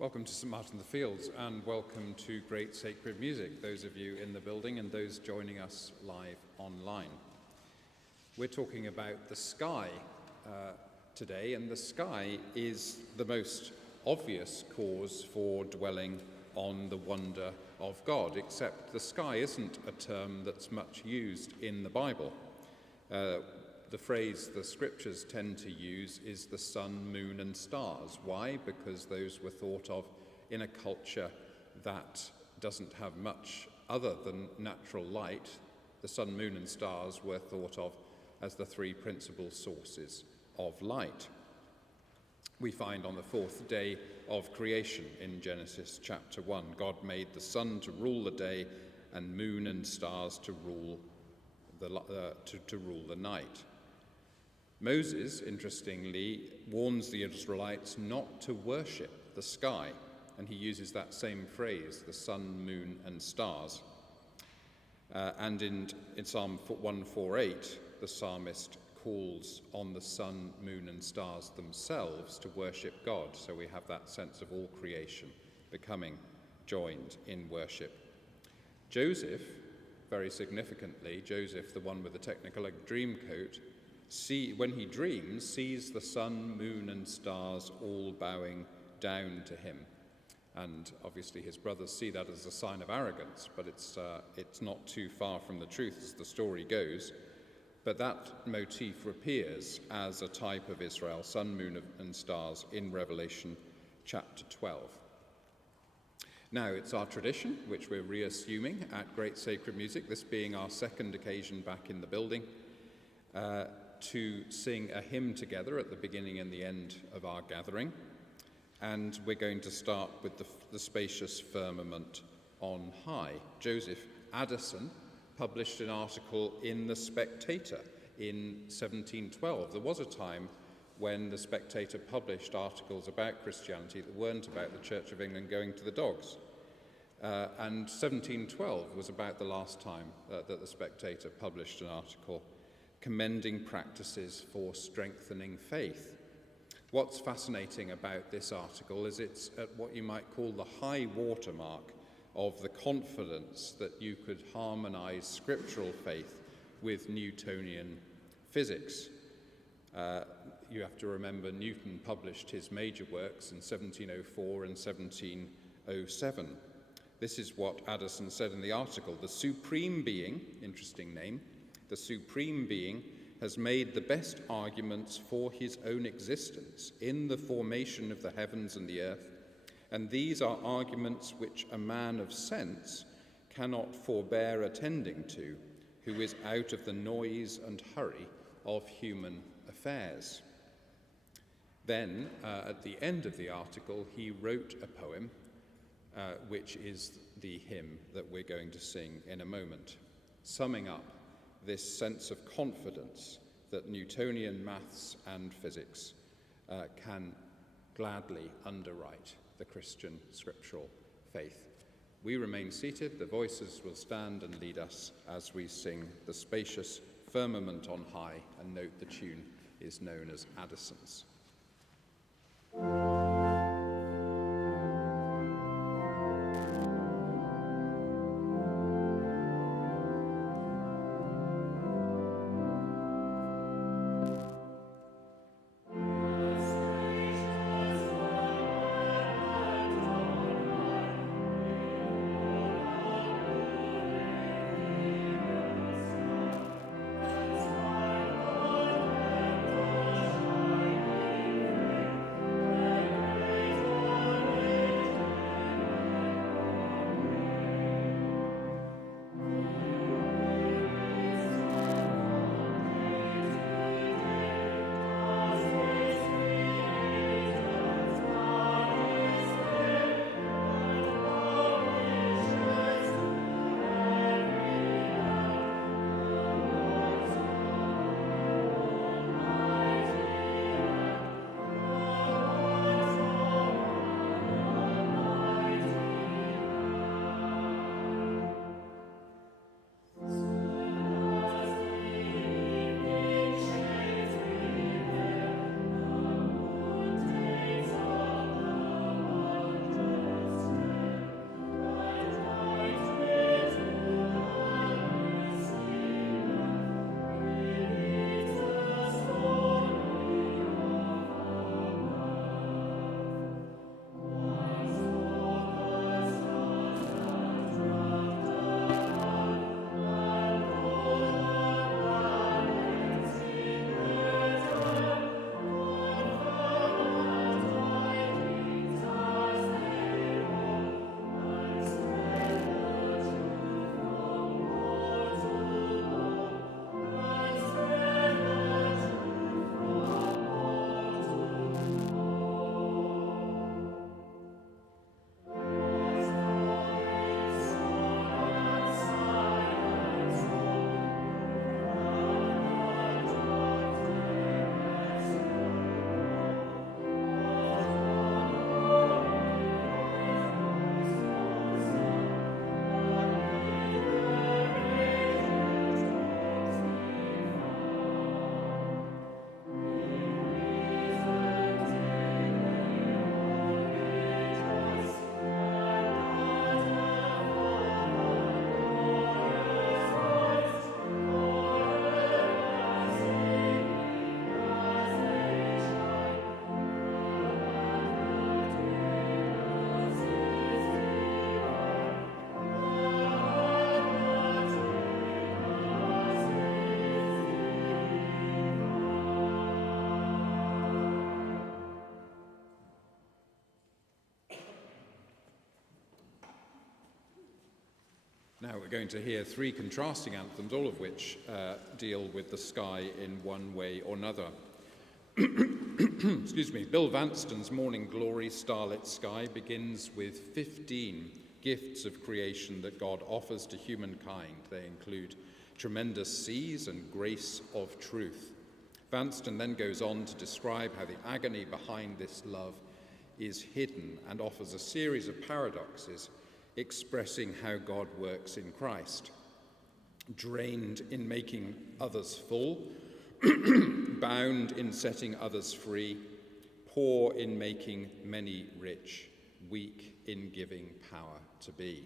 Welcome to St Martin in the Fields and welcome to Great Sacred Music, those of you in the building and those joining us live online. We're talking about the sky today, and the sky is the most obvious cause for dwelling on the wonder of God, except the sky isn't a term that's much used in the Bible. The phrase the scriptures tend to use is the sun, moon and stars. Why? Because those were thought of in a culture that doesn't have much other than natural light. The sun, moon and stars were thought of as the three principal sources of light. We find on the fourth day of creation in Genesis chapter 1, God made the sun to rule the day and moon and stars to rule the night. Moses, interestingly, warns the Israelites not to worship the sky, and he uses that same phrase, the sun, moon, and stars. And in Psalm 148, the psalmist calls on the sun, moon, and stars themselves to worship God. So we have that sense of all creation becoming joined in worship. Joseph, very significantly, Joseph, the one with the Technicolor dream coat, when he dreams, sees the sun, moon and stars all bowing down to him. And obviously his brothers see that as a sign of arrogance, but it's not too far from the truth as the story goes. But that motif appears as a type of Israel, sun, moon and stars, in Revelation chapter 12. Now, it's our tradition, which we're reassuming at Great Sacred Music, this being our second occasion back in the building, to sing a hymn together at the beginning and the end of our gathering. And we're going to start with the spacious firmament on high. Joseph Addison published an article in The Spectator in 1712. There was a time when The Spectator published articles about Christianity that weren't about the Church of England going to the dogs. And 1712 was about the last time that The Spectator published an article commending practices for strengthening faith. What's fascinating about this article is it's at what you might call the high watermark of the confidence that you could harmonize scriptural faith with Newtonian physics. You have to remember Newton published his major works in 1704 and 1707. This is what Addison said in the article. The Supreme Being, interesting name, the Supreme Being has made the best arguments for his own existence in the formation of the heavens and the earth, and these are arguments which a man of sense cannot forbear attending to, who is out of the noise and hurry of human affairs. Then, at the end of the article, he wrote a poem, which is the hymn that we're going to sing in a moment, summing up this sense of confidence that Newtonian maths and physics can gladly underwrite the Christian scriptural faith. We remain seated, the voices will stand and lead us as we sing the spacious firmament on high, and note the tune is known as Addison's. Now we're going to hear three contrasting anthems, all of which deal with the sky in one way or another. Excuse me. Bill Vanstone's Morning Glory Starlit Sky begins with 15 gifts of creation that God offers to humankind. They include tremendous seas and grace of truth. Vanstone then goes on to describe how the agony behind this love is hidden and offers a series of paradoxes expressing how God works in Christ. Drained in making others full, bound in setting others free, poor in making many rich, weak in giving power to be.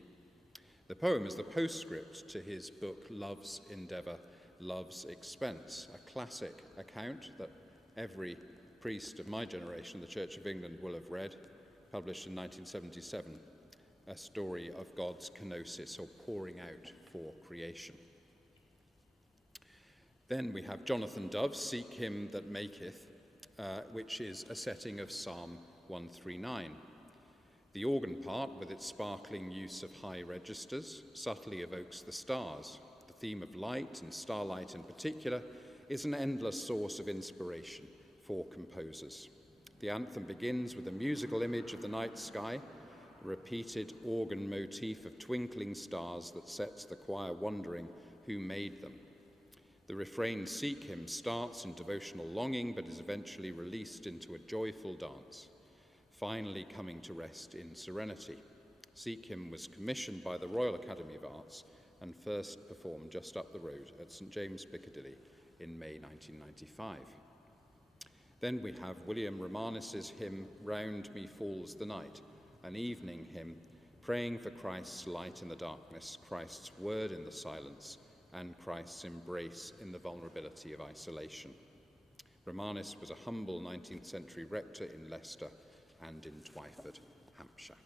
The poem is the postscript to his book Love's Endeavour, Love's Expense, a classic account that every priest of my generation, the Church of England, will have read, published in 1977, a story of God's kenosis, or pouring out for creation. Then we have Jonathan Dove's Seek Him That Maketh, which is a setting of Psalm 139. The organ part, with its sparkling use of high registers, subtly evokes the stars. The theme of light, and starlight in particular, is an endless source of inspiration for composers. The anthem begins with a musical image of the night sky, a repeated organ motif of twinkling stars that sets the choir wondering who made them. The refrain Seek Him starts in devotional longing, but is eventually released into a joyful dance, finally coming to rest in serenity. Seek Him was commissioned by the Royal Academy of Arts and first performed just up the road at St James, Piccadilly in May 1995. Then we have William Romanes's hymn Round Me Falls the Night, an evening hymn praying for Christ's light in the darkness, Christ's word in the silence, and Christ's embrace in the vulnerability of isolation. Romanes was a humble 19th century rector in Leicester and in Twyford, Hampshire.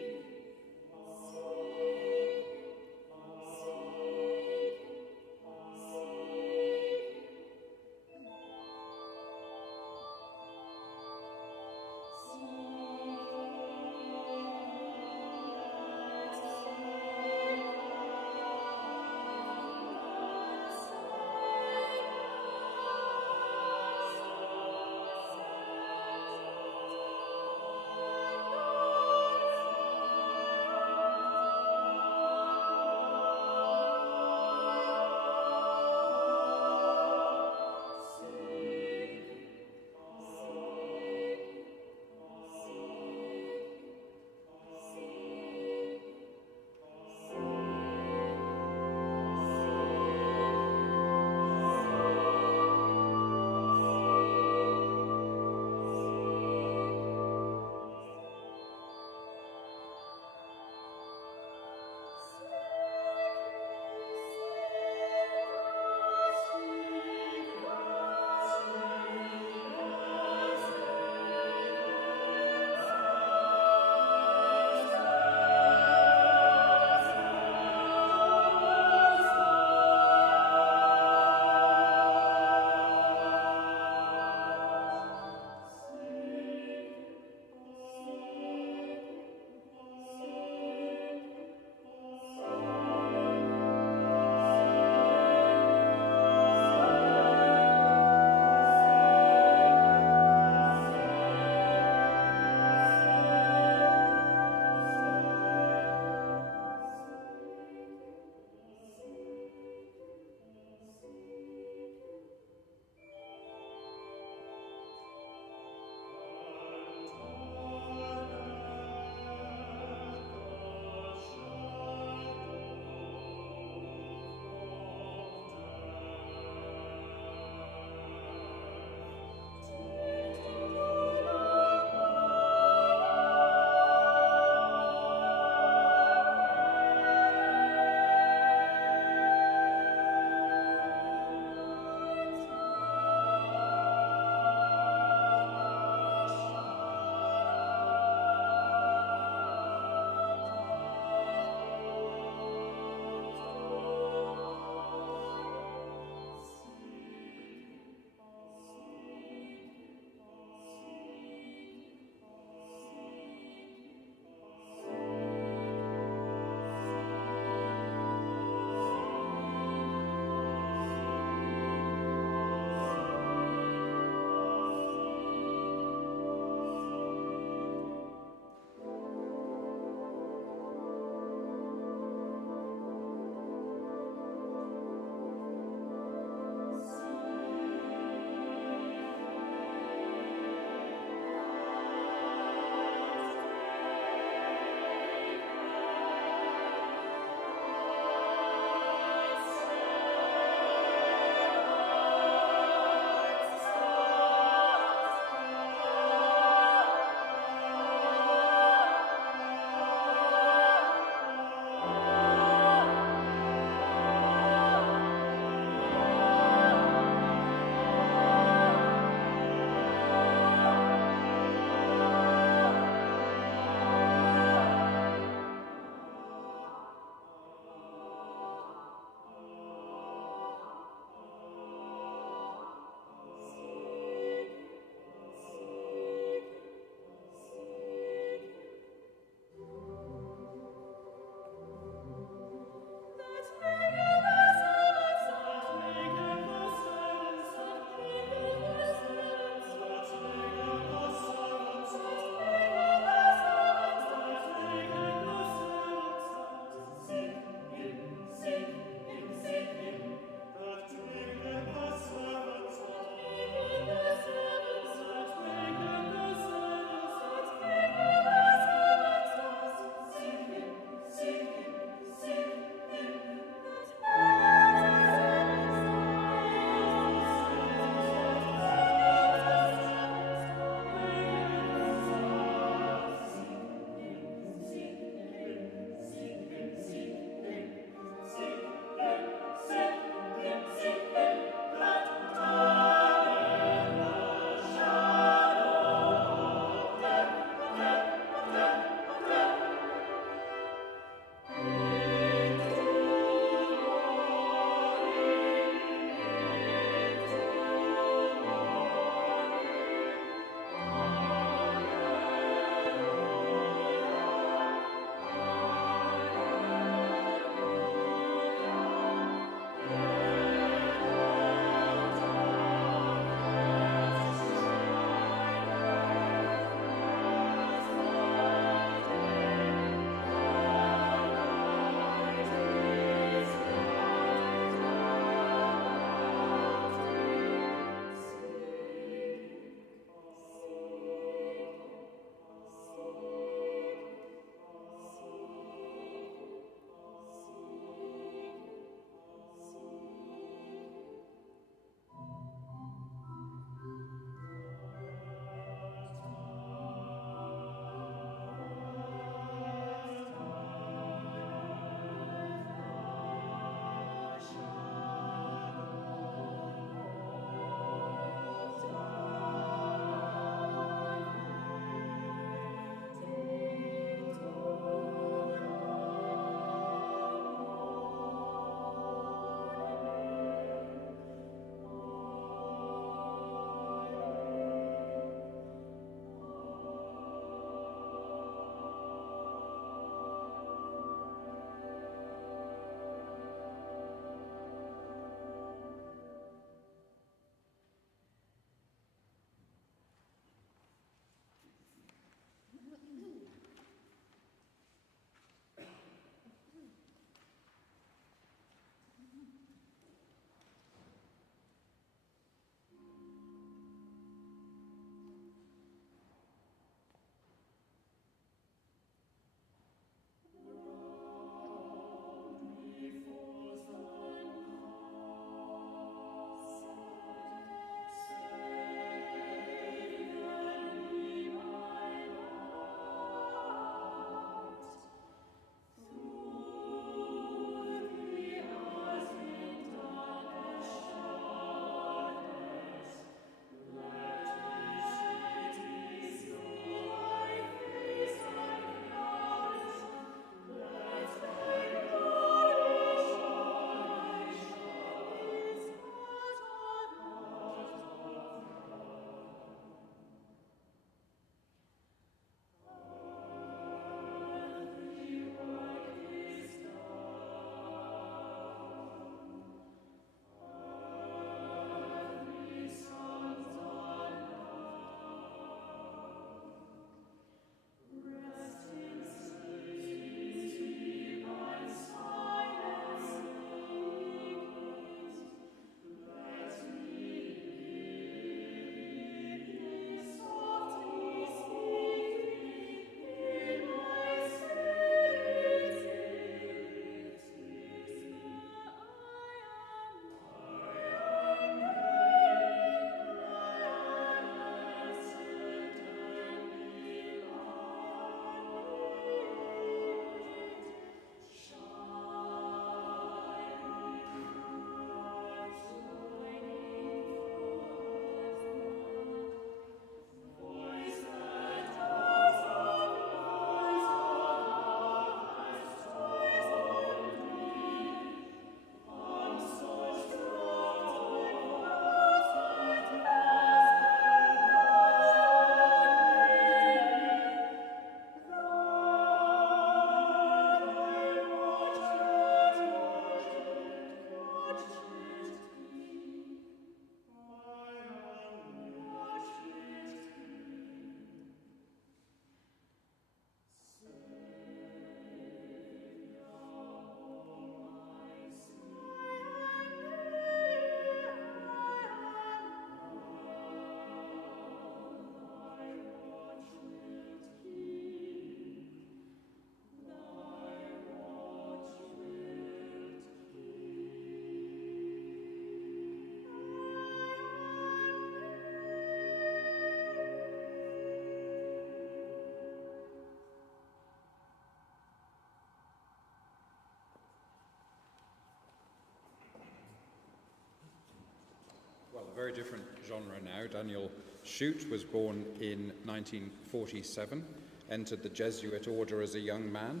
a very different genre now. Daniel Shute was born in 1947, entered the Jesuit order as a young man,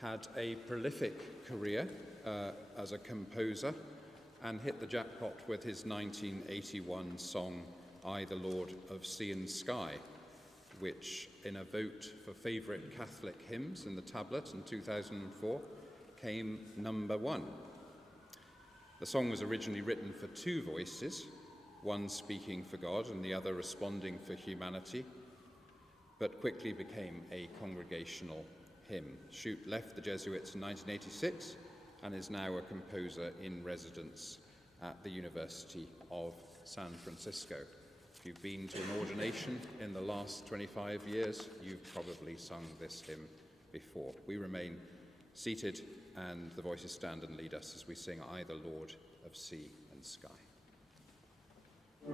had a prolific career as a composer, and hit the jackpot with his 1981 song, I, the Lord of Sea and Sky, which, in a vote for favourite Catholic hymns in the tablet in 2004, came number 1. The song was originally written for 2 voices, one speaking for God and the other responding for humanity, but quickly became a congregational hymn. Shute left the Jesuits in 1986 and is now a composer in residence at the University of San Francisco. If you've been to an ordination in the last 25 years, you've probably sung this hymn before. We remain seated, and the voices stand and lead us as we sing I, the Lord of Sea and Sky. I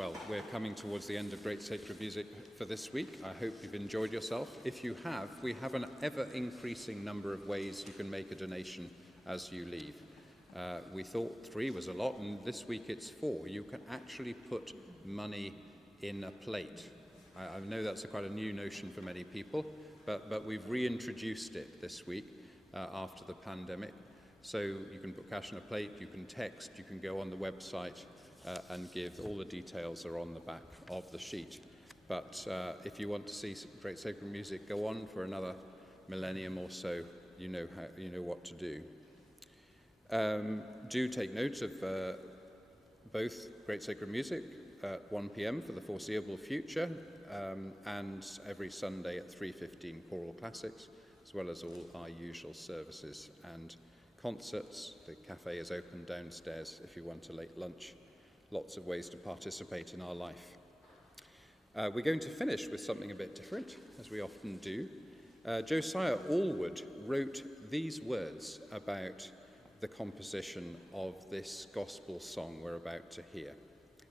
Well, we're coming towards the end of Great Sacred Music for this week. I hope you've enjoyed yourself. If you have, we have an ever-increasing number of ways you can make a donation as you leave. We thought 3 was a lot, and this week it's 4. You can actually put money in a plate. I know that's quite a new notion for many people, but we've reintroduced it this week after the pandemic. So you can put cash in a plate, you can text, you can go on the website and give. All the details are on the back of the sheet. But if you want to see Great Sacred Music go on for another millennium or so, you know what to do. Do take note of both Great Sacred Music at 1 p.m. for the foreseeable future, and every Sunday at 3:15 Choral Classics, as well as all our usual services and concerts. The cafe is open downstairs if you want a late lunch. Lots of ways to participate in our life. We're going to finish with something a bit different, as we often do. Josiah Allwood wrote these words about the composition of this gospel song we're about to hear.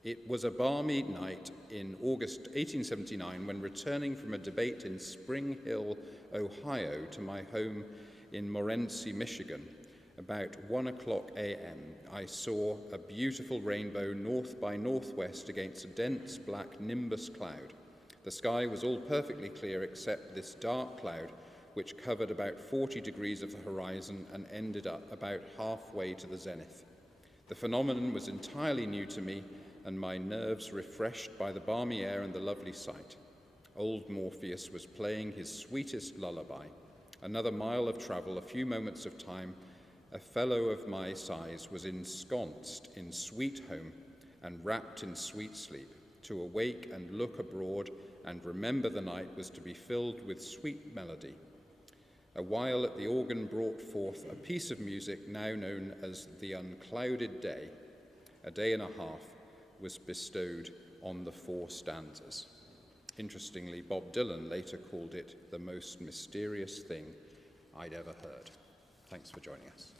It was a balmy night in August 1879 when, returning from a debate in Spring Hill, Ohio, to my home in Morenci, Michigan, about 1:00 a.m., I saw a beautiful rainbow north by northwest against a dense black nimbus cloud. The sky was all perfectly clear except this dark cloud, which covered about 40 degrees of the horizon and ended up about halfway to the zenith. The phenomenon was entirely new to me, and my nerves refreshed by the balmy air and the lovely sight. Old Morpheus was playing his sweetest lullaby. Another mile of travel, a few moments of time, a fellow of my size was ensconced in sweet home and wrapped in sweet sleep. To awake and look abroad and remember the night was to be filled with sweet melody. A while at the organ brought forth a piece of music now known as the Unclouded Day. A day and a half was bestowed on the 4 stanzas. Interestingly, Bob Dylan later called it the most mysterious thing I'd ever heard. Thanks for joining us.